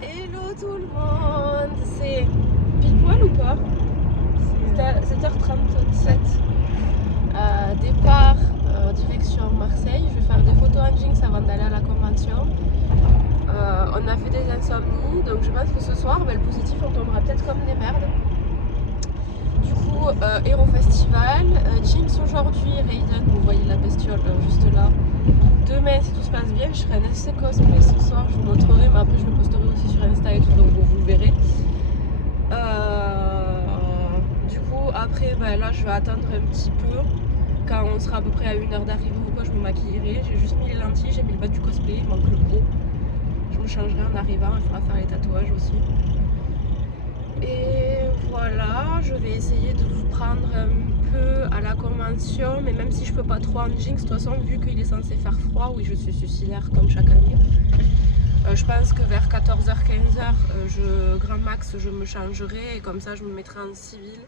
Hello tout le monde, c'est pile poil ou pas? C'est à 7h37. Départ direction Marseille. Je vais faire des photos en jeans avant d'aller à la convention. On a fait des insomnies, donc je pense que ce soir, le positif, on tombera peut-être comme des merdes. Du coup, Hero Festival, Jinx aujourd'hui, Raiden, vous voyez la bestiole juste là. Demain, si tout se passe bien, je ferai un essai cosplay ce soir, je vous montrerai, mais après je le posterai aussi sur Insta et tout, donc vous le verrez. Du coup, après, là je vais attendre un petit peu. Quand on sera à peu près à 1 heure d'arrivée ou quoi, je me maquillerai. J'ai juste mis les lentilles, j'ai mis le bas du cosplay, il manque le gros. Je me changerai en arrivant, il faudra faire les tatouages aussi. Et voilà, je vais essayer de vous prendre un peu à la convention, mais même si je peux pas trop en jeans, de toute façon, vu qu'il est censé faire froid, oui, je suis suicidaire comme chaque année. Je pense que vers 14h, 15h, grand max, je me changerai et comme ça, je me mettrai en civil.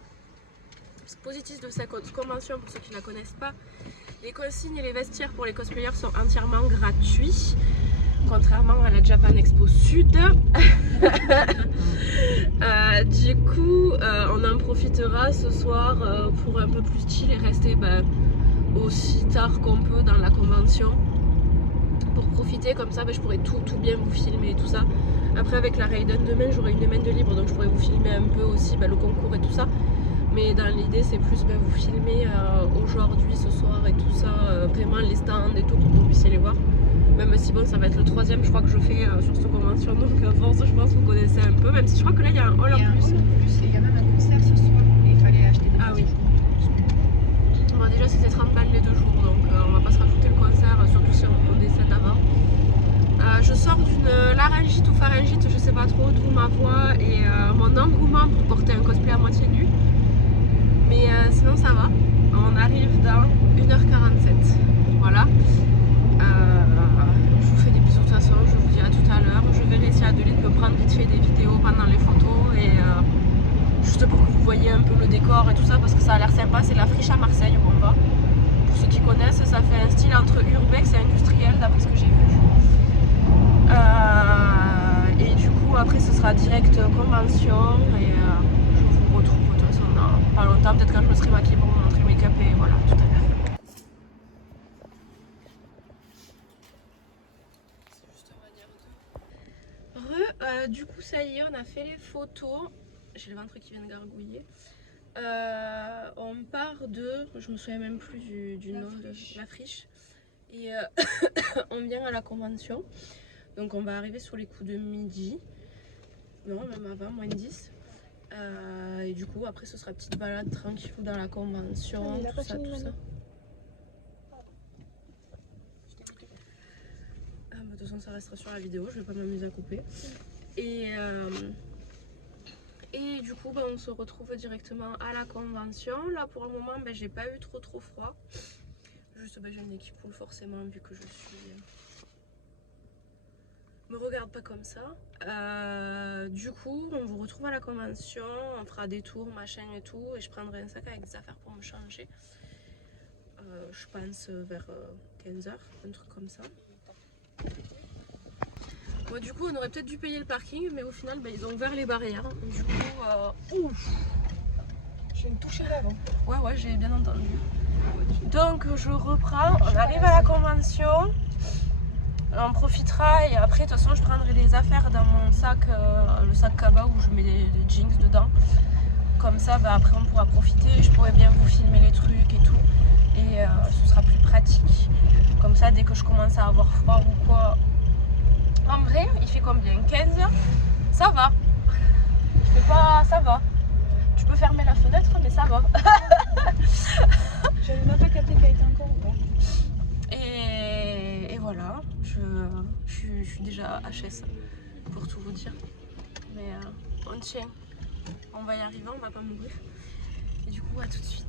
Ce positif de cette convention, pour ceux qui ne la connaissent pas, les consignes et les vestiaires pour les cosplayers sont entièrement gratuits, contrairement à la Japan Expo Sud. Du coup, on en profitera ce soir pour un peu plus chill et rester aussi tard qu'on peut dans la convention. Pour profiter, comme ça je pourrais tout bien vous filmer et tout ça. Après avec la Raiden demain, j'aurai une semaine de libre, donc je pourrais vous filmer un peu aussi le concours et tout ça. Mais dans l'idée, c'est plus vous filmer aujourd'hui, ce soir et tout ça, vraiment les stands et tout pour que vous puissiez les voir. Même si bon, ça va être le 3e, je crois que je fais sur cette convention, donc à force, je pense que vous connaissez un peu, même si je crois que là, il y a un hall en plus. Il y a même un concert ce soir, et il fallait acheter des Ah oui. Bon, déjà, c'était 30 balles les 2 jours, donc on va pas se rajouter le concert, surtout si on décède avant. Je sors d'une laryngite ou pharyngite, je sais pas trop, d'où ma voix et mon engouement pour porter un cosplay à moitié nu. Mais sinon ça va, on arrive dans 1h47, voilà. Je vous fais des bisous de toute façon, je vous dis à tout à l'heure. Je verrai si Adeline peut prendre vite fait des vidéos pendant les photos et juste pour que vous voyez un peu le décor et tout ça parce que ça a l'air sympa, c'est la friche à Marseille où on va. Pour ceux qui connaissent, ça fait un style entre urbex et industriel d'après ce que j'ai vu. Et du coup après ce sera direct convention et je vous retrouve de toute façon dans pas longtemps, peut-être quand je me serai maquillée pour vous montrer mes make-up et voilà, tout à l'heure. Du coup ça y est, on a fait les photos. J'ai le ventre qui vient de gargouiller. On part de, je me souviens même plus du nom de la friche. Et on vient à la convention. Donc on va arriver sur les coups de midi. Non, même avant, moins 10. Et du coup, après, ce sera petite balade tranquille dans la convention, tout ça, tout ça. De toute façon, ça restera sur la vidéo, je vais pas m'amuser à couper. Et du coup, on se retrouve directement à la convention. Là, pour le moment, j'ai pas eu trop froid. Juste, j'ai le nez qui coule forcément, vu que je suis... Me regarde pas comme ça. Du coup, on vous retrouve à la convention, on fera des tours, machin et tout, et je prendrai un sac avec des affaires pour me changer. Je pense vers 15h, un truc comme ça. Bon, du coup, on aurait peut-être dû payer le parking, mais au final, ils ont ouvert les barrières. Du coup, ouf, Je viens de toucher l'avant. Ouais, j'ai bien entendu. Donc, je reprends, on arrive à la convention. On profitera et après de toute façon je prendrai les affaires dans mon sac, le sac cabas où je mets les jeans dedans. Comme ça après on pourra profiter, je pourrai bien vous filmer les trucs et tout. Et ce sera plus pratique. Comme ça dès que je commence à avoir froid ou quoi. En vrai il fait combien? 15? Ça va. Je fais pas. Ça va. Tu peux fermer la fenêtre mais ça va. J'avais même pas capté qu'elle était encore ouverte. Et voilà, je suis déjà HS pour tout vous dire. Mais on tient, on va y arriver, on va pas mourir. Et du coup, à tout de suite.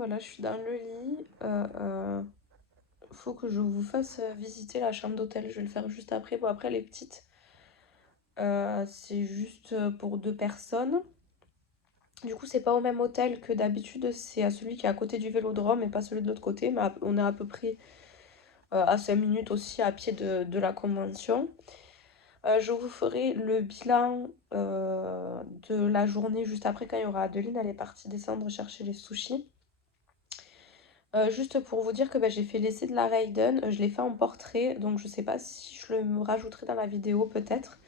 voilà, je suis dans le lit. Faut que je vous fasse visiter la chambre d'hôtel. Je vais le faire juste après. Bon, après, les petites, c'est juste pour 2 personnes. Du coup, c'est pas au même hôtel que d'habitude. C'est à celui qui est à côté du Vélodrome et pas celui de l'autre côté. Mais on est à peu près à 5 minutes aussi à pied de la Convention. Je vous ferai le bilan de la journée juste après quand il y aura Adeline. Elle est partie descendre chercher les sushis. Juste pour vous dire que j'ai fait l'essai de la Raiden, je l'ai fait en portrait, donc je sais pas si je le rajouterai dans la vidéo peut-être.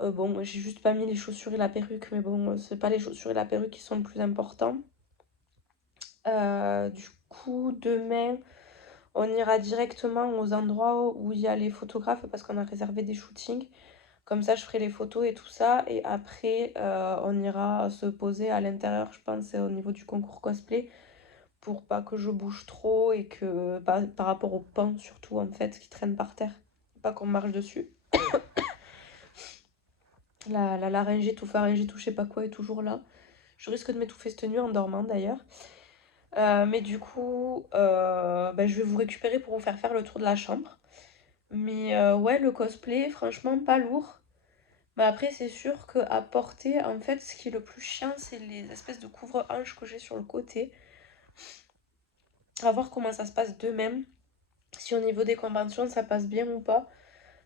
Bon, j'ai juste pas mis les chaussures et la perruque, mais bon, c'est pas les chaussures et la perruque qui sont le plus important. Du coup, demain, on ira directement aux endroits où il y a les photographes parce qu'on a réservé des shootings. Comme ça, je ferai les photos et tout ça. Et après, on ira se poser à l'intérieur, je pense, au niveau du concours cosplay. Pour pas que je bouge trop et que par rapport au pain surtout en fait qui traîne par terre, pas qu'on marche dessus. La laryngite ou pharyngite ou je sais pas quoi est toujours là. Je risque de m'étouffer cette nuit en dormant d'ailleurs. Mais du coup, je vais vous récupérer pour vous faire le tour de la chambre. Mais ouais, le cosplay, franchement, pas lourd. Mais après, c'est sûr qu'à porter, en fait, ce qui est le plus chiant, c'est les espèces de couvre-hanches que j'ai sur le côté. À voir comment ça se passe d'eux-mêmes. Si au niveau des conventions, ça passe bien ou pas.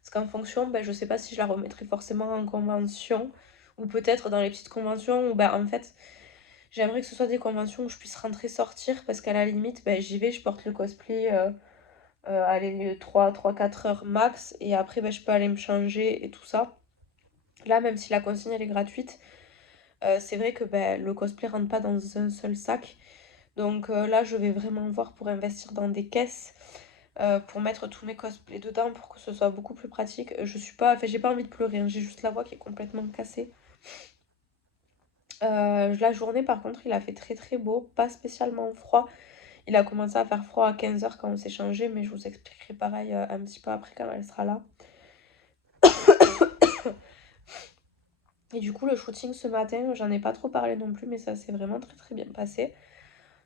Parce qu'en fonction, je sais pas si je la remettrai forcément en convention. Ou peut-être dans les petites conventions où, en fait, j'aimerais que ce soit des conventions où je puisse rentrer, sortir. Parce qu'à la limite, j'y vais, je porte le cosplay, allez, 3-4 heures max. Et après, je peux aller me changer et tout ça. Là, même si la consigne, elle est gratuite, c'est vrai que le cosplay rentre pas dans un seul sac. Donc là, je vais vraiment voir pour investir dans des caisses. Pour mettre tous mes cosplays dedans pour que ce soit beaucoup plus pratique. Je suis pas, j'ai pas envie de pleurer, hein, j'ai juste la voix qui est complètement cassée. La journée par contre il a fait très très beau, pas spécialement froid. Il a commencé à faire froid à 15h quand on s'est changé, mais je vous expliquerai pareil un petit peu après quand elle sera là. Et du coup le shooting ce matin, j'en ai pas trop parlé non plus, mais ça s'est vraiment très très bien passé.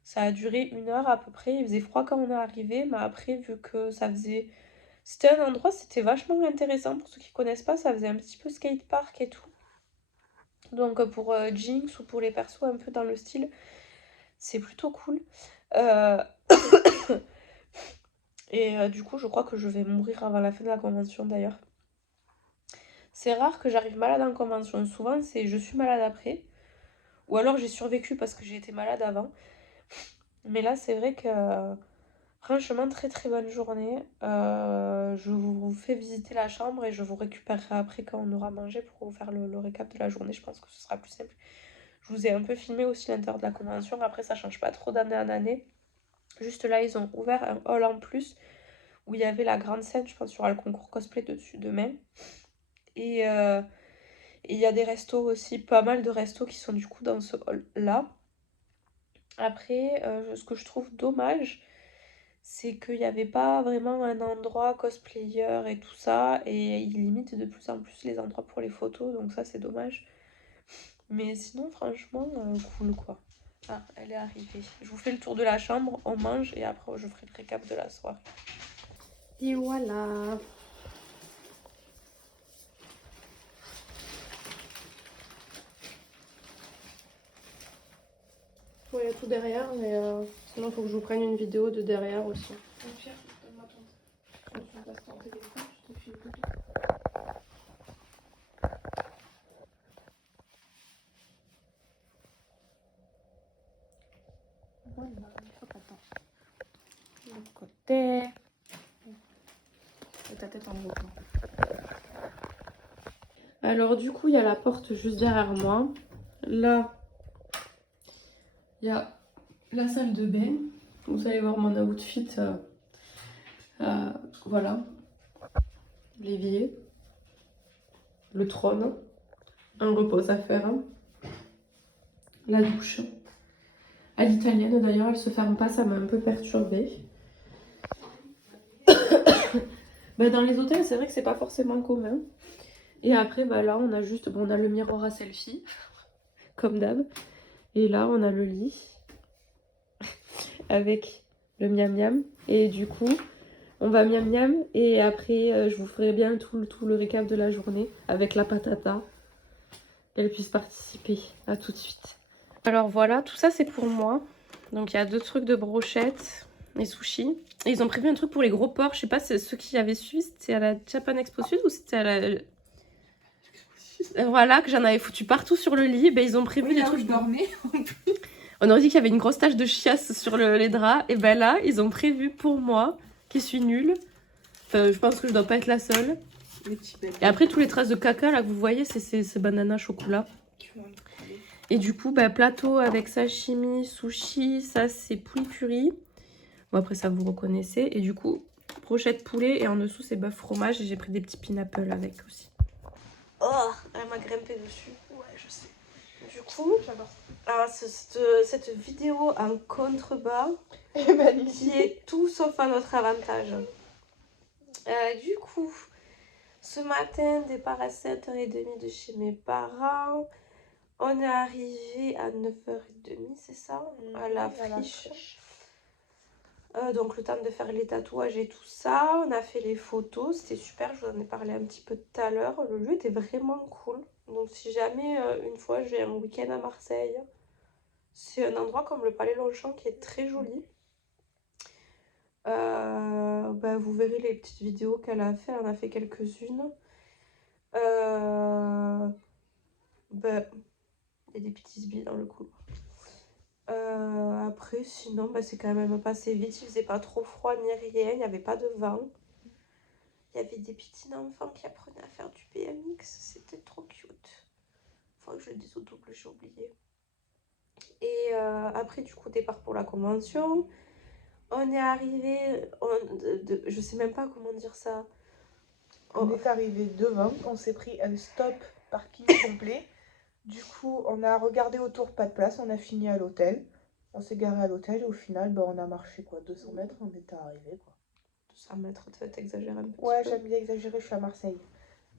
Ça a duré 1 heure à peu près, il faisait froid quand on est arrivé, mais après vu que ça faisait... C'était un endroit, c'était vachement intéressant. Pour ceux qui connaissent pas, ça faisait un petit peu skatepark et tout. Donc pour Jinx ou pour les persos un peu dans le style, c'est plutôt cool. Et du coup, je crois que je vais mourir avant la fin de la convention d'ailleurs. C'est rare que j'arrive malade en convention. Souvent, c'est je suis malade après. Ou alors j'ai survécu parce que j'ai été malade avant. Mais là, c'est vrai que... Franchement, très très bonne journée. Je vous fais visiter la chambre et je vous récupérerai après quand on aura mangé pour vous faire le récap de la journée. Je pense que ce sera plus simple. Je vous ai un peu filmé aussi l'intérieur de la convention. Après, ça change pas trop d'année en année. Juste là, ils ont ouvert un hall en plus où il y avait la grande scène. Je pense qu'il y aura le concours cosplay dessus demain. Et il y a des restos aussi, pas mal de restos qui sont du coup dans ce hall là. Après, ce que je trouve dommage, c'est qu'il n'y avait pas vraiment un endroit cosplayer et tout ça, et ils limitent de plus en plus les endroits pour les photos, donc ça c'est dommage. Mais sinon franchement cool quoi. Ah, elle est arrivée. Je vous fais le tour de la chambre, on mange et après je ferai le récap de la soirée. Et voilà. Bon, il y a tout derrière, mais sinon il faut que je vous prenne une vidéo de derrière aussi. Au pire, donne-moi ton... Quand tu passes ton téléphone, je te file tout. Voilà, hop, attends. De côté. Et ta tête en mouvement. Alors du coup, il y a la porte juste derrière moi. Là, il y a la salle de bain. Vous allez voir mon outfit. Voilà. L'évier. Le trône. Un repose à faire. La douche. À l'italienne d'ailleurs, elle se ferme pas, ça m'a un peu perturbée. Dans les hôtels, c'est vrai que c'est pas forcément commun. Et après, là, on a juste, on a le miroir à selfie, comme d'hab. Et là, on a le lit. avec le miam miam. Et du coup, on va miam miam et après je vous ferai bien tout le récap de la journée avec la patata. Qu'elle puisse participer. À tout de suite. Alors voilà, tout ça c'est pour moi. Donc il y a 2 trucs de brochettes et sushis. Et ils ont prévu un truc pour les gros porcs. Je sais pas, c'est ceux qui avaient suivi, c'était à la Japan Expo Sud ou c'était à la... Voilà, que j'en avais foutu partout sur le lit. Ben, ils ont prévu des trucs. Je dormais. On aurait dit qu'il y avait une grosse tache de chiasse sur les draps. Et ben là, ils ont prévu pour moi, qui suis nulle. Enfin, je pense que je dois pas être la seule. Et après, tous les traces de caca là que vous voyez, c'est ces bananas chocolat. Et du coup, bah, plateau avec sashimi, sushi, ça c'est poulet curry. Bon, après ça vous reconnaissez. Et du coup, brochette poulet et en dessous c'est bœuf fromage. Et j'ai pris des petits pineapples avec aussi. Oh, elle m'a grimpé dessus. Ouais, je sais. Du coup, J'adore cette vidéo en contrebas ça. qui est tout sauf à notre avantage. Du coup, ce matin, départ à 7h30 de chez mes parents. On est arrivé à 9h30, c'est ça? À la friche. Donc le temps de faire les tatouages et tout ça. On a fait les photos, c'était super, je vous en ai parlé un petit peu tout à l'heure. Le lieu était vraiment cool. Donc si jamais une fois j'ai un week-end à Marseille, c'est un endroit comme le Palais Longchamp qui est très joli. Bah, vous verrez les petites vidéos qu'elle a fait, elle en a fait quelques-unes. Bah, il y a des petits billes dans le couloir. Après, sinon, bah, c'est quand même passé vite. Il faisait pas trop froid ni rien. Il n'y avait pas de vent. Il y avait des petits enfants qui apprenaient à faire du BMX. C'était trop cute. Faut que je le dise au double, j'ai oublié. Et après, du coup, départ pour la convention. On est arrivé. Je sais même pas comment dire ça. On est arrivé devant, on s'est pris un stop parking complet. Du coup, on a regardé autour, pas de place, on a fini à l'hôtel. On s'est garé à l'hôtel et au final, bah, on a marché quoi, 200 mètres, on était arrivé quoi. 200 mètres, t'exagères un petit Ouais, peu. j'aime bien exagérer, je suis à Marseille.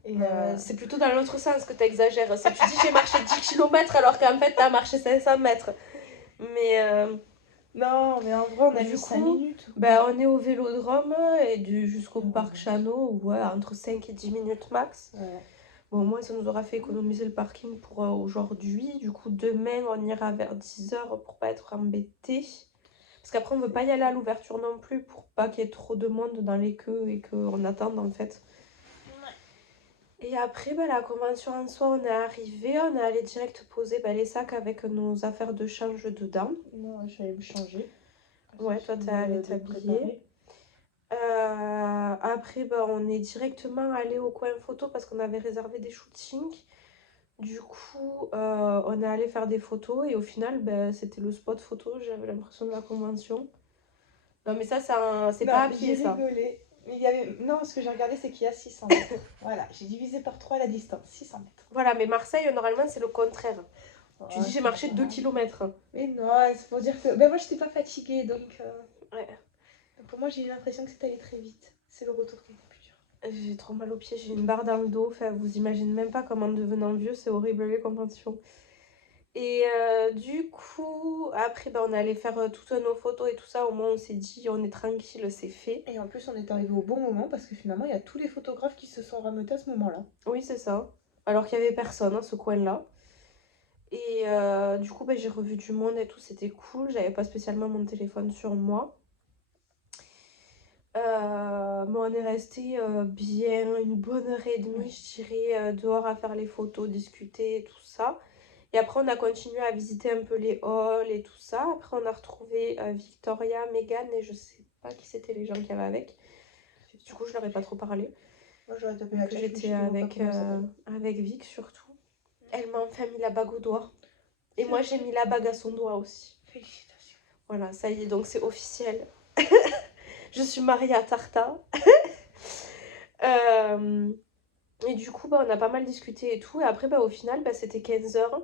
Et c'est plutôt dans l'autre sens que t'exagères. C'est tu dis j'ai marché 10 km alors qu'en fait t'as marché 500 mètres. Mais non, mais en vrai, on a du mis 5 coup, minutes. bah, on est au Vélodrome et jusqu'au Ouais. parc Chano, ouais, entre 5 et 10 minutes max. Ouais. Bon, au moins ça nous aura fait économiser le parking pour aujourd'hui. Du coup, demain on ira vers 10h pour pas être embêté. Parce qu'après on veut pas y aller à l'ouverture non plus pour pas qu'il y ait trop de monde dans les queues et qu'on attende en fait. Et après, bah, la convention en soi, on est arrivé, on est allé direct poser les sacs avec nos affaires de change dedans. Non, je vais aller me changer. Ouais, toi, t'es allé t'habiller. Après, bah, on est directement allé au coin photo parce qu'on avait réservé des shootings. Du coup, on est allé faire des photos et au final, bah, c'était le spot photo, j'avais l'impression de la convention. Non, mais ça, c'est pas à pied, ça. J'ai rigolé. Mais il y avait... Non, ce que j'ai regardé, c'est qu'il y a 600 mètres. Voilà, j'ai divisé par 3 la distance, 600 mètres. Voilà, mais Marseille, normalement, c'est le contraire. Oh, Tu dis, j'ai marché 2 km. Mais non, c'est pour dire que... Ben moi, j'étais pas fatiguée, donc... Ouais. Pour moi, j'ai eu l'impression que c'était allé très vite. C'est le retour qui était plus dur. J'ai trop mal aux pieds, j'ai une barre dans le dos. Enfin, vous imaginez même pas comment en devenant vieux, c'est horrible les conventions. Et du coup, après, bah, on allait faire toutes nos photos et tout ça. Au moins, on s'est dit, on est tranquille, c'est fait. Et en plus, on est arrivé au bon moment parce que finalement, il y a tous les photographes qui se sont rameutés à ce moment-là. Oui, c'est ça. Alors qu'il n'y avait personne à ce coin-là. Et du coup, bah, j'ai revu du monde et tout, c'était cool. J'avais pas spécialement mon téléphone sur moi. Mais on est resté bien une bonne heure et demie, je dirais, dehors à faire les photos, discuter et tout ça. Et après, on a continué à visiter un peu les halls et tout ça. Après, on a retrouvé Victoria, Megan et je sais pas qui c'était les gens qu'il y avait avec. Du coup, je leur ai pas trop parlé. Moi, j'aurais tapé la que chat, j'étais avec Vic surtout. Elle m'a enfin mis la bague au doigt. Et moi, j'ai mis la bague à son doigt aussi. Félicitations. Voilà, ça y est, donc c'est officiel. Je suis mariée à Tarta. Et du coup, bah, on a pas mal discuté et tout. Et après, bah, au final, bah, c'était 15h.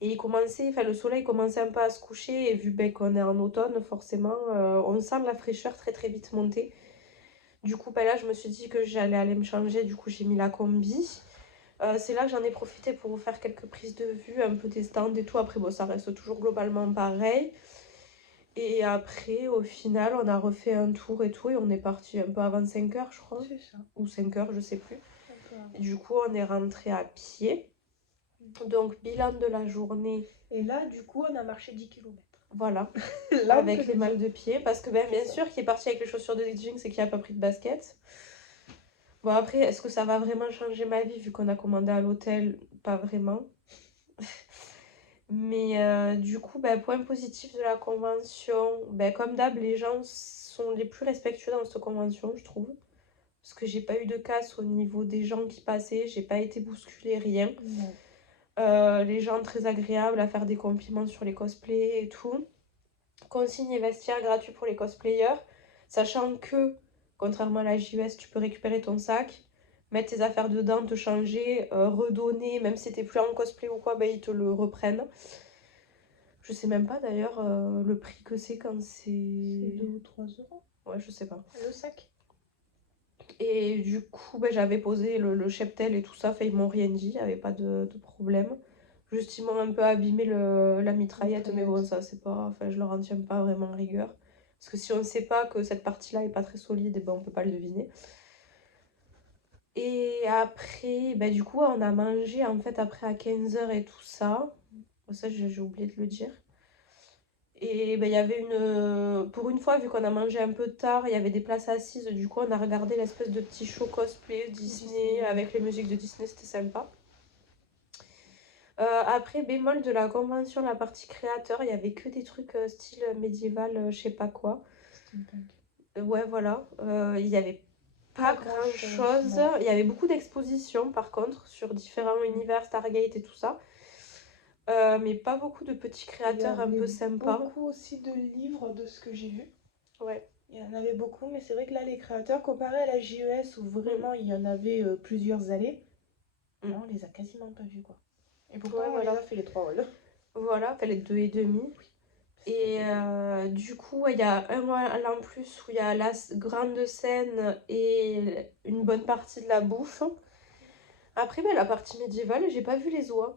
Et le soleil commençait un peu à se coucher. Et vu qu'on est en automne, forcément, on sent la fraîcheur très très vite monter. Du coup, bah, là, je me suis dit que j'allais aller me changer. Du coup, j'ai mis la combi. C'est là que j'en ai profité pour vous faire quelques prises de vue, un peu des stands et tout. Après, bon, ça reste toujours globalement pareil. Et après, au final, on a refait un tour et tout, et on est parti un peu avant 5 heures, je crois. C'est ça. Ou 5 heures, je sais plus. Un peu avant. Et du coup, on est rentré à pied. Donc, bilan de la journée. Et là, du coup, on a marché 10 km. Voilà. Là, Avec les malles de pied. Parce que, ben, bien ça. sûr, qui est parti avec les chaussures de Jinx et qui a pas pris de basket. Bon, après, est-ce que ça va vraiment changer ma vie vu qu'on a commandé à l'hôtel? Pas vraiment. Mais du coup, ben, point positif de la convention, ben, comme d'hab, les gens sont les plus respectueux dans cette convention, je trouve. Parce que j'ai pas eu de casse au niveau des gens qui passaient, j'ai pas été bousculée, rien. Non. Les gens très agréables à faire des compliments sur les cosplays et tout. Consigne et vestiaire gratuit pour les cosplayers, sachant que, contrairement à la JES, tu peux récupérer ton sac, mettre tes affaires dedans, te changer, redonner, même si t'es plus en cosplay ou quoi, ben, ils te le reprennent. Je sais même pas d'ailleurs le prix que c'est quand c'est... C'est 2 ou 3 euros. Ouais, je sais pas. Le sac. Et du coup, ben, j'avais posé le cheptel et tout ça, enfin, ils m'ont rien dit, il n'y avait pas de problème. Juste, ils m'ont un peu abîmé la mitraillette, mais bon, ça, c'est pas... Enfin, je leur en tiens pas vraiment rigueur. Parce que si on ne sait pas que cette partie-là est pas très solide, et ben, on peut pas le deviner. Et après, ben, du coup, on a mangé, en fait, après à 15h et tout ça. Ça, j'ai oublié de le dire. Et ben, il y avait une... Pour une fois, vu qu'on a mangé un peu tard, il y avait des places assises. Du coup, on a regardé l'espèce de petit show cosplay Disney avec les musiques de Disney, c'était sympa. Après, bémol de la convention, la partie créateur, il y avait que des trucs style médiéval, je sais pas quoi. Steampunk. Ouais, voilà. Il y avait pas grand chose. Non. Il y avait beaucoup d'expositions, par contre, sur différents univers, Stargate et tout ça. Mais pas beaucoup de petits créateurs un peu sympas. Beaucoup aussi de livres de ce que j'ai vu. Ouais. Il y en avait beaucoup, mais c'est vrai que là, les créateurs, comparé à la JES où vraiment il y en avait plusieurs allées, là, on les a quasiment pas vus, quoi. Et pourtant, Ouais, on voilà. les a fait les 3 halls. Voilà, fait les 2,5. Et du coup, il y a un hall en plus où il y a la grande scène et une bonne partie de la bouffe. Après, ben, la partie médiévale, j'ai pas vu les oies.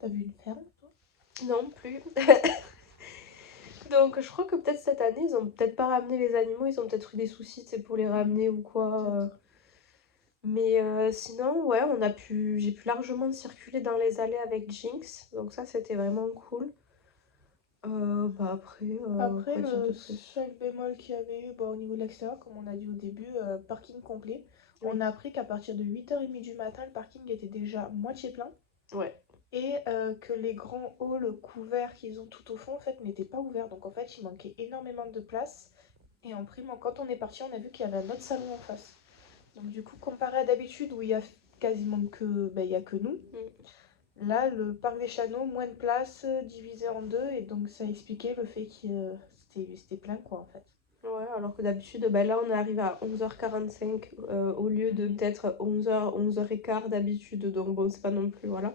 T'as vu une ferme, toi? Non plus. Donc, je crois que peut-être cette année, ils ont peut-être pas ramené les animaux, ils ont peut-être eu des soucis, c'est pour les ramener ou quoi. Mais sinon, ouais, j'ai pu largement circuler dans les allées avec Jinx, donc ça c'était vraiment cool. Bah après, Après, quoi dire de le plus? seul bémol qu'il y avait eu au niveau de l'extérieur, comme on a dit au début, parking complet. Oui. On a appris qu'à partir de 8h30 du matin, le parking était déjà moitié plein. Ouais. Et que les grands halls couverts qu'ils ont tout au fond, en fait, n'étaient pas ouverts. Donc, en fait, il manquait énormément de place. Et en prime, quand on est parti, on a vu qu'il y avait un autre salon en face. Donc, du coup, comparé à d'habitude où il y a quasiment que, il y a que nous, là, le parc des Chanots, moins de place, divisé en deux. Et donc, ça expliquait le fait que c'était plein, quoi, en fait. Ouais, alors que d'habitude, ben là on arrive à 11h45 au lieu de peut-être 11h, 11h15 d'habitude. Donc bon, c'est pas non plus, voilà.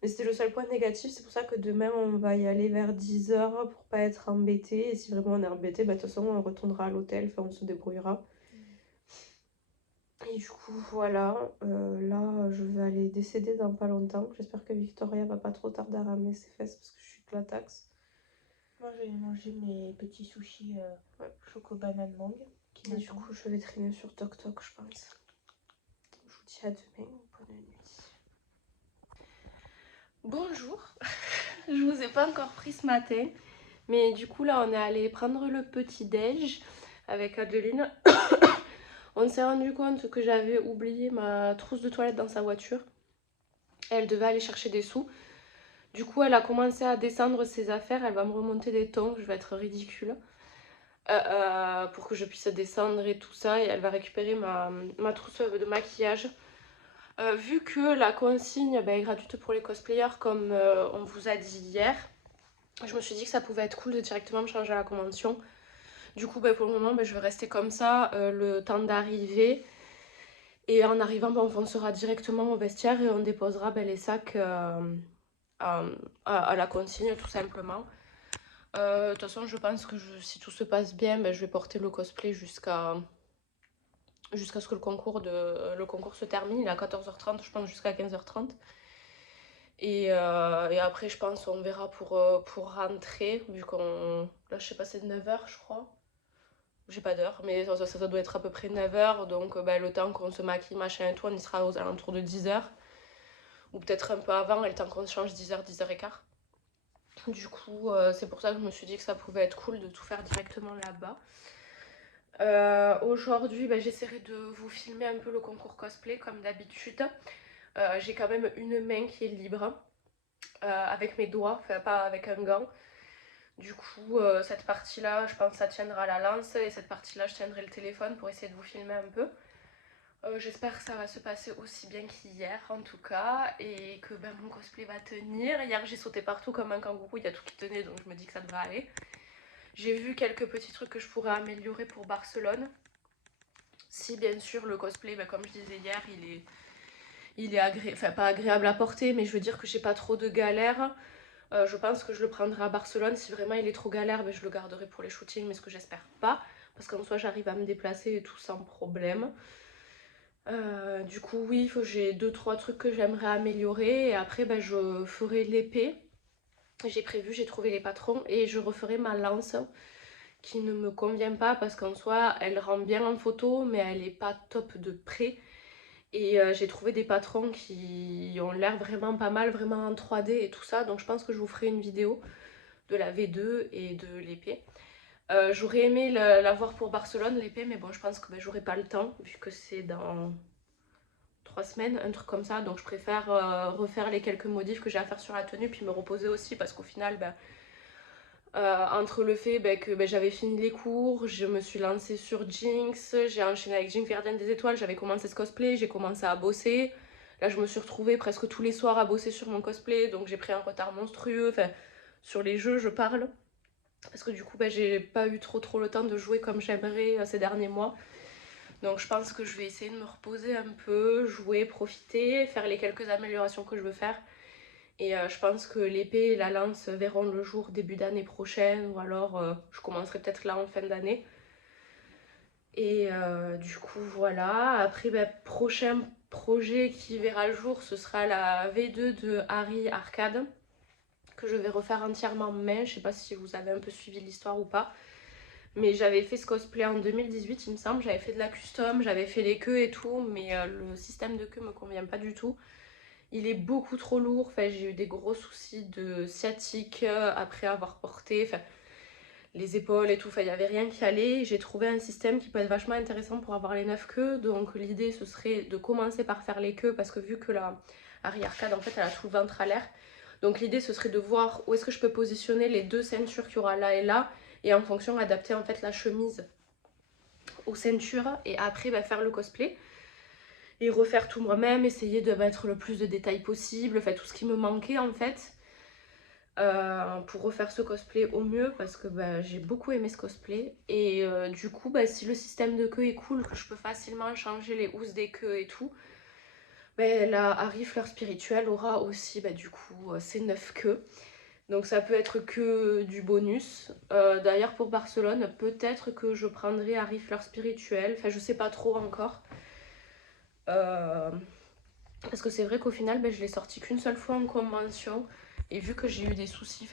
Mais c'était le seul point négatif, c'est pour ça que demain on va y aller vers 10h pour pas être embêté. Et si vraiment on est embêté, bah, de toute façon on retournera à l'hôtel, enfin on se débrouillera. Et du coup, voilà, là je vais aller décéder dans pas longtemps. J'espère que Victoria va pas trop tarder à ramener ses fesses parce que je suis de la taxe. Moi, je vais manger mes petits sushis choco banane mangue. Et du coup, je vais traîner sur TokTok, je pense. Je vous dis à demain, bonne nuit. Bonjour, je vous ai pas encore pris ce matin, mais du coup là on est allé prendre le petit déj avec Adeline. On s'est rendu compte que j'avais oublié ma trousse de toilette dans sa voiture. Elle devait aller chercher des sous. Du coup elle a commencé à descendre ses affaires, elle va me remonter des tongs, je vais être ridicule. Pour que je puisse descendre et tout ça, et elle va récupérer ma trousse de maquillage. Vu que la consigne est gratuite pour les cosplayers comme on vous a dit hier, je me suis dit que ça pouvait être cool de directement me changer à la convention. Du coup pour le moment je vais rester comme ça le temps d'arriver. Et en arrivant on foncera directement au vestiaire et on déposera les sacs à la consigne tout simplement. De toute façon je pense que si tout se passe bien, je vais porter le cosplay jusqu'à ce que le concours se termine. Il est à 14h30, je pense jusqu'à 15h30. Et après, je pense on verra pour rentrer, vu qu'on... Là, je sais pas, c'est 9 h, je crois. J'ai pas d'heure, mais ça doit être à peu près 9 h. Donc, le temps qu'on se maquille, machin et tout, on y sera aux alentours de 10 h. Ou peut-être un peu avant, et le temps qu'on se change 10 h, 10 h 15. Du coup, c'est pour ça que je me suis dit que ça pouvait être cool de tout faire directement là-bas. Aujourd'hui, j'essaierai de vous filmer un peu le concours cosplay comme d'habitude. J'ai quand même une main qui est libre avec mes doigts, enfin pas avec un gant. Du coup, cette partie-là, je pense que ça tiendra la lance et cette partie-là, je tiendrai le téléphone pour essayer de vous filmer un peu. J'espère que ça va se passer aussi bien qu'hier en tout cas et que mon cosplay va tenir. Hier, j'ai sauté partout comme un kangourou, il y a tout qui tenait donc je me dis que ça devrait aller. J'ai vu quelques petits trucs que je pourrais améliorer pour Barcelone. Si bien sûr le cosplay, comme je disais hier, il est agréable, enfin pas agréable à porter, mais je veux dire que j'ai pas trop de galères. Je pense que je le prendrai à Barcelone. Si vraiment il est trop galère, je le garderai pour les shootings, mais ce que j'espère pas, parce qu'en soi j'arrive à me déplacer et tout sans problème. Du coup oui, j'ai 2-3 trucs que j'aimerais améliorer et après je ferai l'épée. J'ai prévu, j'ai trouvé les patrons et je referai ma lance qui ne me convient pas parce qu'en soi elle rend bien en photo mais elle est pas top de près. Et j'ai trouvé des patrons qui ont l'air vraiment pas mal, vraiment en 3D et tout ça. Donc je pense que je vous ferai une vidéo de la V2 et de l'épée. J'aurais aimé la voir pour Barcelone, l'épée, mais bon, je pense que j'aurai pas le temps vu que c'est dans 3 semaines, un truc comme ça. Donc je préfère refaire les quelques modifs que j'ai à faire sur la tenue puis me reposer aussi parce qu'au final, entre le fait que j'avais fini les cours, je me suis lancée sur Jinx, j'ai enchaîné avec Jinx Gardienne des Étoiles, j'avais commencé ce cosplay, j'ai commencé à bosser. Là, je me suis retrouvée presque tous les soirs à bosser sur mon cosplay, donc j'ai pris un retard monstrueux. Enfin, sur les jeux, je parle. Parce que du coup, j'ai pas eu trop le temps de jouer comme j'aimerais ces derniers mois. Donc je pense que je vais essayer de me reposer un peu, jouer, profiter, faire les quelques améliorations que je veux faire. Et je pense que l'épée et la lance verront le jour début d'année prochaine, ou alors je commencerai peut-être là en fin d'année. Et du coup voilà, après prochain projet qui verra le jour, ce sera la V2 de Harry Arcade, que je vais refaire entièrement main. Je sais pas si vous avez un peu suivi l'histoire ou pas. Mais j'avais fait ce cosplay en 2018 il me semble, j'avais fait de la custom, j'avais fait les queues et tout, mais le système de queue me convient pas du tout. Il est beaucoup trop lourd, enfin, j'ai eu des gros soucis de sciatique après avoir porté, enfin, les épaules et tout, il n'y avait rien qui allait. J'ai trouvé un système qui peut être vachement intéressant pour avoir les 9 queues, donc l'idée ce serait de commencer par faire les queues parce que vu que la Harry Arcade en fait elle a tout le ventre à l'air, donc l'idée ce serait de voir où est-ce que je peux positionner les 2 ceintures qu'il y aura là et là, et en fonction adapter en fait la chemise aux ceintures et après faire le cosplay et refaire tout moi-même, essayer de mettre le plus de détails possible, enfin tout ce qui me manquait en fait pour refaire ce cosplay au mieux parce que j'ai beaucoup aimé ce cosplay. Et du coup si le système de queue est cool, que je peux facilement changer les housses des queues et tout, la Harry Fleur Spirituelle aura aussi du coup ses 9 queues. Donc ça peut être que du bonus. D'ailleurs pour Barcelone, peut-être que je prendrai Harry Fleur Spirituelle. Enfin je sais pas trop encore. Parce que c'est vrai qu'au final je l'ai sorti qu'une seule fois en convention. Et vu que j'ai eu des soucis,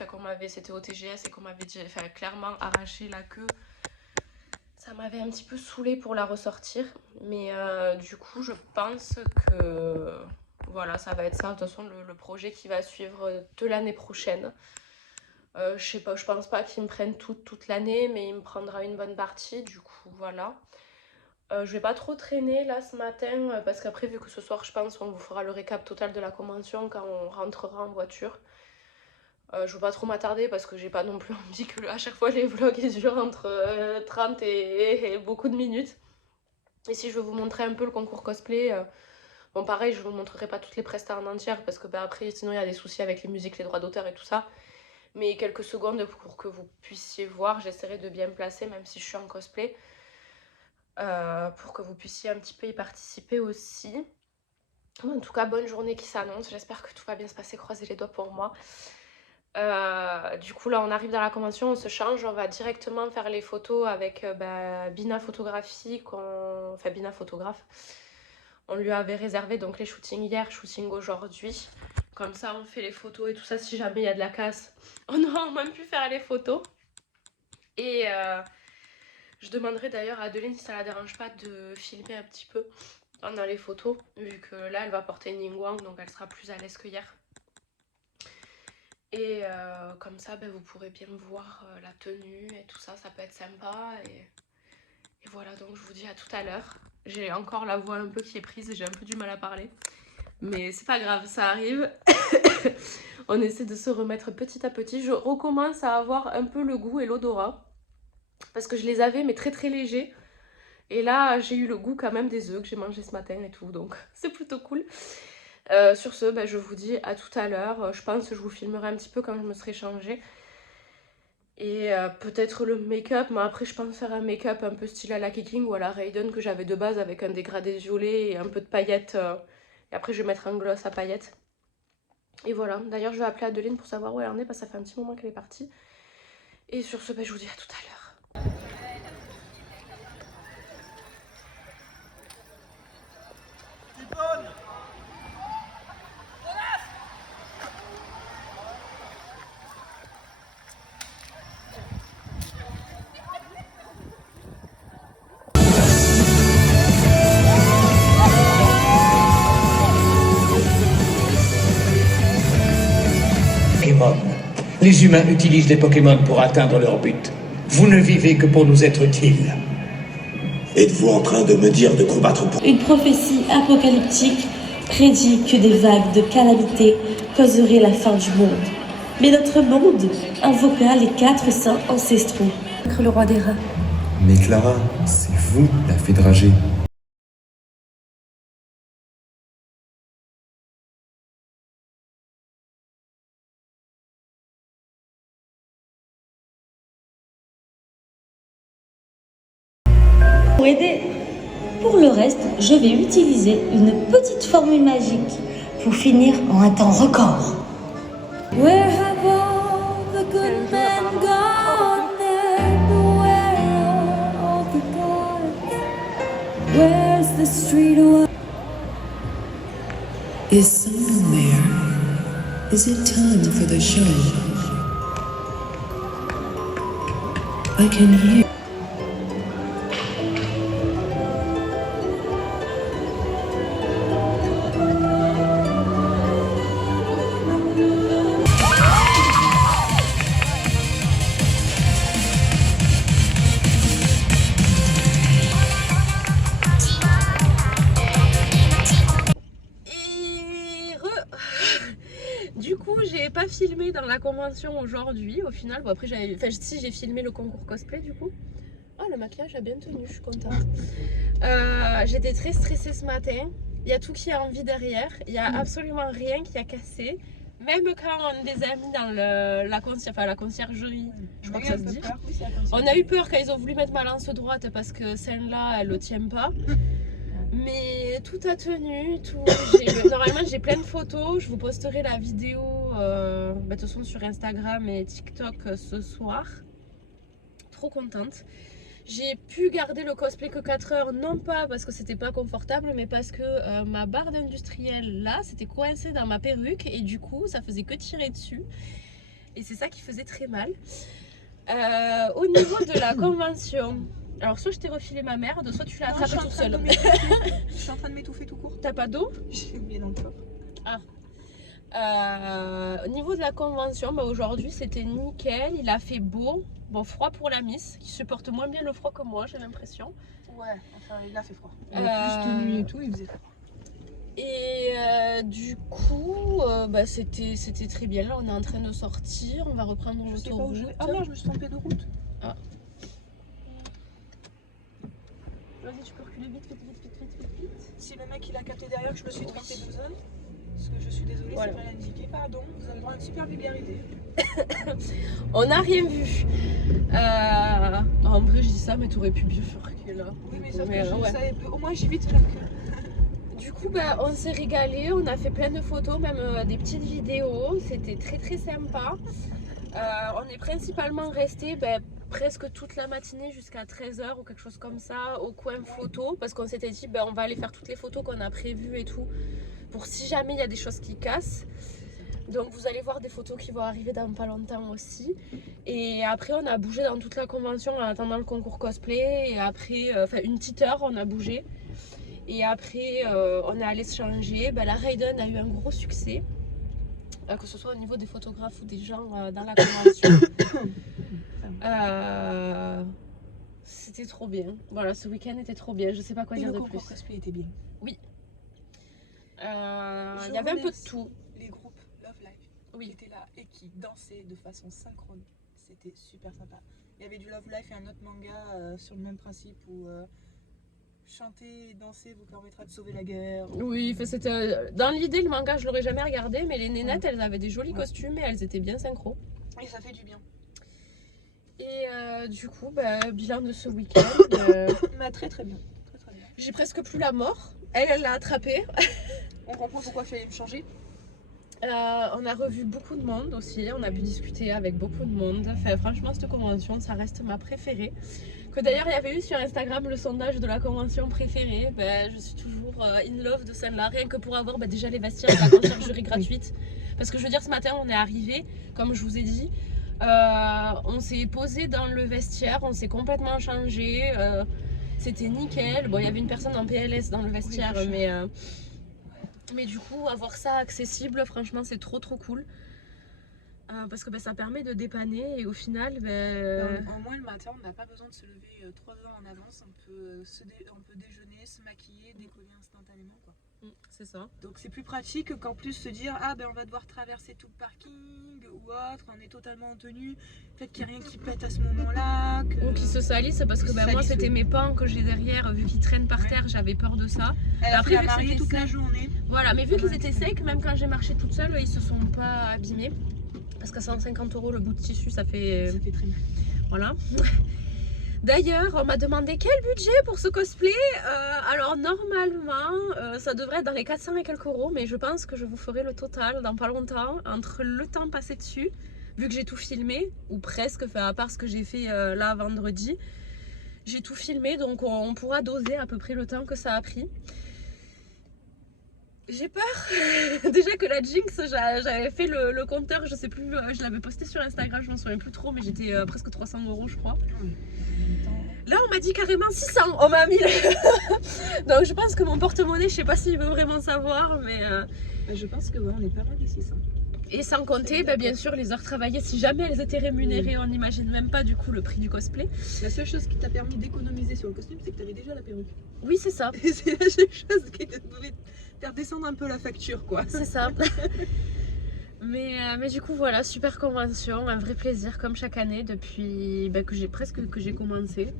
c'était au TGS et qu'on m'avait clairement arraché la queue, ça m'avait un petit peu saoulée pour la ressortir. Mais du coup je pense que voilà, ça va être ça de toute façon le projet qui va suivre de l'année prochaine. Je sais pas, je pense pas qu'il me prenne toute l'année, mais il me prendra une bonne partie, du coup voilà. Je vais pas trop traîner là ce matin parce qu'après vu que ce soir je pense on vous fera le récap total de la convention quand on rentrera en voiture. Je veux pas trop m'attarder parce que j'ai pas non plus envie que à chaque fois les vlogs ils durent entre 30 et beaucoup de minutes. Et si je veux vous montrer un peu le concours cosplay, bon pareil je vous montrerai pas toutes les prestats en entière parce que après sinon il y a des soucis avec les musiques, les droits d'auteur et tout ça. Mais quelques secondes pour que vous puissiez voir, j'essaierai de bien me placer même si je suis en cosplay. Pour que vous puissiez un petit peu y participer aussi. En tout cas, bonne journée qui s'annonce. J'espère que tout va bien se passer. Croisez les doigts pour moi. Du coup, là, on arrive dans la convention, on se change. On va directement faire les photos avec Bina Photographie, enfin Bina Photographe. On lui avait réservé donc les shootings hier, shooting aujourd'hui. Comme ça on fait les photos et tout ça, si jamais il y a de la casse, on aura même pu faire les photos. Et je demanderai d'ailleurs à Adeline si ça la dérange pas de filmer un petit peu pendant les photos, vu que là elle va porter une Ningguang, donc elle sera plus à l'aise que hier. Et comme ça vous pourrez bien voir la tenue et tout ça, ça peut être sympa. Et voilà, donc je vous dis à tout à l'heure. J'ai encore la voix un peu qui est prise et j'ai un peu du mal à parler. Mais c'est pas grave, ça arrive. On essaie de se remettre petit à petit. Je recommence à avoir un peu le goût et l'odorat. Parce que je les avais mais très très légers. Et là j'ai eu le goût quand même des œufs que j'ai mangé ce matin et tout. Donc c'est plutôt cool. Sur ce, je vous dis à tout à l'heure. Je pense que je vous filmerai un petit peu quand je me serai changée. Et peut-être le make-up, mais après je pense faire un make-up un peu style à la Kiking ou à la Raiden que j'avais de base avec un dégradé violet et un peu de paillettes. Et après je vais mettre un gloss à paillettes. Et voilà, d'ailleurs je vais appeler Adeline pour savoir où elle en est parce que ça fait un petit moment qu'elle est partie. Et sur ce, je vous dis à tout à l'heure. Pokémon. Les humains utilisent les Pokémon pour atteindre leur but. Vous ne vivez que pour nous être utiles. Êtes-vous en train de me dire de combattre pour... Une prophétie apocalyptique prédit que des vagues de calamités causeraient la fin du monde. Mais notre monde invoqua les 4 saints ancestraux. Le roi des rats. Mais Clara, c'est vous la fée dragée. Pour aider. Pour le reste, je vais utiliser une petite formule magique pour finir en un temps record. Where have all the good men gone and where are all the gods? Where's the street of... Is someone there? Is it time for the show? I can hear. Du coup, j'ai pas filmé dans la convention aujourd'hui. Au final, bon, après, si j'ai filmé le concours cosplay du coup. Oh, le maquillage a bien tenu, je suis contente. J'étais très stressée ce matin. Il y a tout qui a envie derrière. Il y a absolument rien qui a cassé. Même quand on les a mis dans la conciergerie, je crois que ça se dit. On a eu peur quand ils ont voulu mettre ma lance droite parce que celle-là, elle ne tient pas. Mais tout a tenu, normalement j'ai plein de photos, je vous posterai la vidéo de toute façon sur Instagram et TikTok ce soir. Trop contente. J'ai pu garder le cosplay que 4 heures, non pas parce que c'était pas confortable, mais parce que ma barre d'industriel là, c'était coincé dans ma perruque et du coup ça faisait que tirer dessus. Et c'est ça qui faisait très mal. Au niveau de la convention, alors soit je t'ai refilé ma merde, soit tu l'as attrapée toute seule. Je suis en train de m'étouffer tout court. T'as pas d'eau? J'ai oublié dans le coffre. Au niveau de la convention, aujourd'hui c'était nickel, il a fait beau. Bon, froid pour la Miss, qui supporte moins bien le froid que moi, j'ai l'impression. Ouais, enfin il a fait froid. Il y a plus de nuit et tout, il faisait froid. Et du coup, c'était très bien. Là, on est en train de sortir, on va reprendre l'autoroute. Ah non, je me suis trompée de route. Ah. Vas-y, tu peux reculer vite. Si le mec il a capté derrière que je me suis trompée de zone, parce que je suis désolée, voilà. c'est mal indiqué, pardon, vous avez le droit à une super vulgarité. On n'a rien vu. En vrai, je dis ça, mais t'aurais pu bien faire reculer là. Oui, mais sauf que je savais, au moins j'y vite là que... Du coup, on s'est régalé, on a fait plein de photos, même des petites vidéos. C'était très très sympa. On est principalement resté presque toute la matinée jusqu'à 13 h ou quelque chose comme ça au coin photo, parce qu'on s'était dit on va aller faire toutes les photos qu'on a prévues et tout, pour si jamais il y a des choses qui cassent. Donc vous allez voir des photos qui vont arriver dans pas longtemps aussi. Et après on a bougé dans toute la convention en attendant le concours cosplay. Et après, une petite heure on a bougé. Et après on est allé se changer. La Raiden a eu un gros succès. Que ce soit au niveau des photographes ou des gens dans la convention. C'était trop bien. Voilà, ce week-end était trop bien. Je sais pas quoi dire de plus. Le concours cosplay était bien. Oui. Il y avait un peu de tout. Les groupes Love Live qui étaient là et qui dansaient de façon synchrone. C'était super sympa. Il y avait du Love Live et un autre manga sur le même principe où chanter et danser vous permettra de sauver la guerre. Oui, c'était dans l'idée, le manga je l'aurais jamais regardé, mais les nénettes elles avaient des jolis costumes et elles étaient bien synchro. Et ça fait du bien. Et du coup, bilan de ce week-end. Très très bien. J'ai presque plus la mort. Elle l'a attrapée. On comprend pourquoi je suis allée me changer. On a revu beaucoup de monde aussi. On a pu discuter avec beaucoup de monde. Enfin, franchement, cette convention, ça reste ma préférée. Que d'ailleurs, il y avait eu sur Instagram le sondage de la convention préférée. Je suis toujours in love de celle-là. Rien que pour avoir déjà les vestiaires et la conciergerie gratuite. Parce que je veux dire, ce matin, on est arrivé, comme je vous ai dit. On s'est posé dans le vestiaire, on s'est complètement changé. C'était nickel. Bon, il y avait une personne en PLS dans le vestiaire, mais du coup, avoir ça accessible, franchement, c'est trop cool. Parce que ça permet de dépanner et au final... Au moins le matin, on n'a pas besoin de se lever 3 heures en avance. On peut déjeuner, se maquiller, décoller instantanément, quoi. C'est ça. Donc c'est plus pratique qu'en plus se dire on va devoir traverser tout le parking ou autre, on est totalement en tenue, peut-être qu'il n'y a rien qui pète à ce moment-là. Ou qui se salissent parce que moi c'était mes pans que j'ai derrière, vu qu'ils traînent par terre, j'avais peur de ça. Elle a pris à marier toute la journée. Voilà, mais vu qu'ils étaient secs, même quand j'ai marché toute seule, ils se sont pas abîmés. Parce qu'à 150 € le bout de tissu, ça fait très mal. Voilà. D'ailleurs, on m'a demandé quel budget pour ce cosplay. Alors normalement, ça devrait être dans les 400 et quelques euros, mais je pense que je vous ferai le total dans pas longtemps, entre le temps passé dessus, vu que j'ai tout filmé, ou presque, à part ce que j'ai fait là vendredi. J'ai tout filmé, donc on pourra doser à peu près le temps que ça a pris. J'ai peur. Déjà que la Jinx, j'avais fait le compteur, je sais plus, je l'avais posté sur Instagram, je m'en souviens plus trop, mais j'étais presque 300 € je crois. Là on m'a dit carrément 600, on m'a mis donc je pense que mon porte-monnaie, je sais pas s'il veut vraiment savoir, mais je pense que on est pas loin des 600. Et sans compter bien sûr les heures travaillées, si jamais elles étaient rémunérées, on n'imagine même pas du coup le prix du cosplay. La seule chose qui t'a permis d'économiser sur le costume, c'est que tu avais déjà la perruque. Oui, c'est ça. Et c'est la seule chose qui devait faire descendre un peu la facture, quoi. C'est ça. Mais du coup voilà, super convention, un vrai plaisir comme chaque année depuis que j'ai commencé.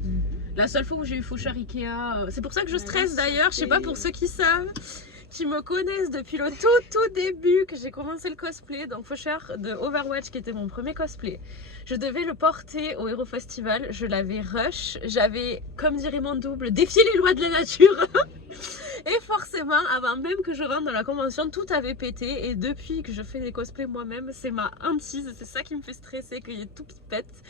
La seule fois où j'ai eu Faucheur Ikea, c'est pour ça que je stresse d'ailleurs, je sais pas, pour ceux qui savent, qui me connaissent depuis le tout début que j'ai commencé le cosplay, donc Faucheur de Overwatch qui était mon premier cosplay. Je devais le porter au Hero Festival, je l'avais rush, j'avais, comme dirait mon double, défié les lois de la nature. Et forcément, avant même que je rentre dans la convention, tout avait pété. Et depuis que je fais des cosplays moi-même, c'est ma hantise. C'est ça qui me fait stresser, qu'il y ait tout qui pète.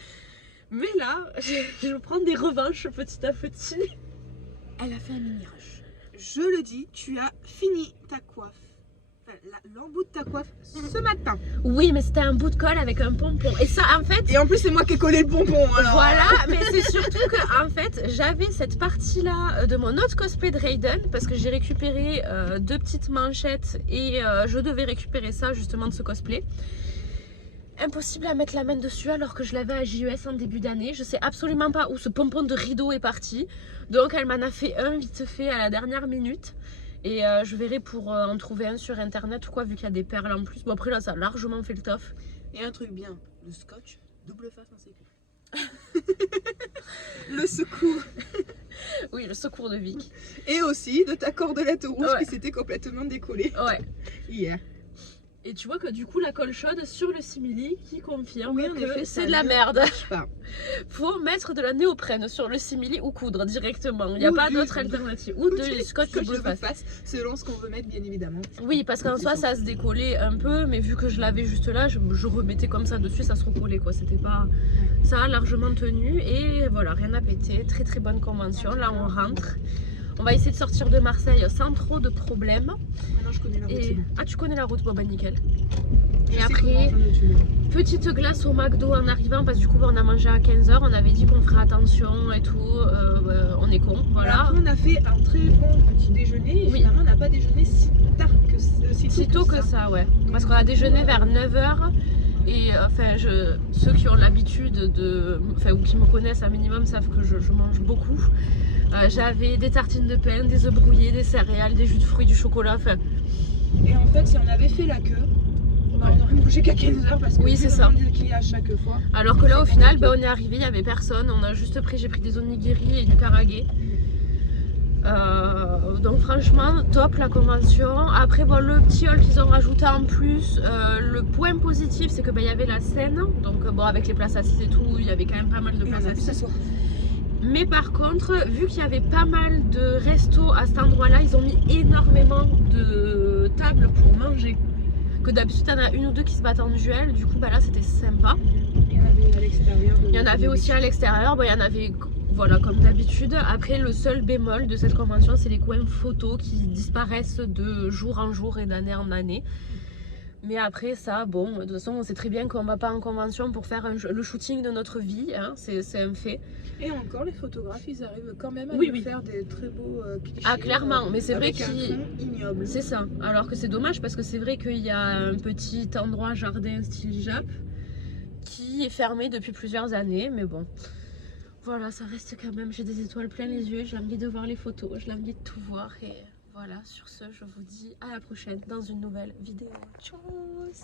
Mais là, je prends des revanches petit à petit. Elle a fait un mini rush. Je le dis, tu as fini ta coiffe. L'embout de ta coiffe ce matin. Oui, mais c'était un bout de colle avec un pompon. Et ça, en fait... Et en plus, c'est moi qui ai collé le pompon, alors. Voilà, mais c'est surtout que, en fait, j'avais cette partie-là de mon autre cosplay de Raiden, parce que j'ai récupéré 2 petites manchettes et je devais récupérer ça, justement, de ce cosplay. Impossible à mettre la main dessus alors que je l'avais à JES en début d'année. Je sais absolument pas où ce pompon de rideau est parti. Donc, elle m'en a fait un vite fait à la dernière minute. Et je verrai pour en trouver un sur internet ou quoi, vu qu'il y a des perles en plus. Bon, après là, ça a largement fait le taf. Et un truc bien, le scotch, double face en sécu. Le secours. Oui, le secours de Vic. Et aussi de ta cordelette rouge qui s'était complètement décollée. Ouais. Hier. Et tu vois que du coup la colle chaude sur le simili qui confirme que c'est de la merde. Faut mettre de la néoprène sur le simili ou coudre directement. Il n'y a pas d'autre alternative. Ou de scotch double face. Selon ce qu'on veut mettre, bien évidemment. Oui, parce qu'en soi ça se décollait un peu, mais vu que je l'avais juste là, je remettais comme ça dessus, ça se recollait quoi. C'était pas... Ça a largement tenu et voilà, rien à péter. Très très bonne convention. Là on rentre. On va essayer de sortir de Marseille sans trop de problèmes. Maintenant je connais la route. Ah, tu connais la route, bon bah nickel. Et après, petite glace au McDo en arrivant parce que du coup on a mangé à 15h, on avait dit qu'on ferait attention et tout, on est con, voilà. Après, on a fait un très bon petit déjeuner et Oui. finalement on n'a pas déjeuné si tard que Si tôt que ça, ouais. Parce qu'on a déjeuné vers 9h et enfin ceux qui ont l'habitude de, enfin ou qui me connaissent un minimum savent que je mange beaucoup. J'avais des tartines de pain, des œufs brouillés, des céréales, des jus de fruits, du chocolat, enfin. Et en fait, si on avait fait la queue, bah, on aurait mangé qu'à 15h parce que Oui, c'est ça. qu'il y a à chaque fois. Alors que là au final on est arrivé, il n'y avait personne, on a juste pris, j'ai pris des onigiri et du karage. Donc franchement top la convention. Après bon, le petit hall qu'ils ont rajouté en plus, le point positif c'est que il y avait la scène, donc bon avec les places assises et tout, il y avait quand même pas mal de places assises. Mais par contre, vu qu'il y avait pas mal de restos à cet endroit-là, ils ont mis énormément de tables pour manger. Que d'habitude, il y en a une ou deux qui se battent en duel, du coup, là c'était sympa. Il y en avait à l'extérieur. Il y en avait aussi à l'extérieur, il y en avait, voilà, comme d'habitude. Après, le seul bémol de cette convention, c'est les coins photos qui disparaissent de jour en jour et d'année en année. Mais après ça, bon, de toute façon, on sait très bien qu'on ne va pas en convention pour faire le shooting de notre vie, hein, c'est un fait. Et encore, les photographes, ils arrivent quand même à Oui, nous oui. faire des très beaux clichés. Ah, clairement, mais c'est vrai avec un qu'il... fond ignoble. C'est ça, alors que c'est dommage parce que c'est vrai qu'il y a un petit endroit jardin style Jap qui est fermé depuis plusieurs années, mais bon. Voilà, ça reste quand même, j'ai des étoiles plein les yeux, j'ai envie de voir les photos, j'ai envie de tout voir et... Voilà, sur ce, je vous dis à la prochaine dans une nouvelle vidéo. Tchuss!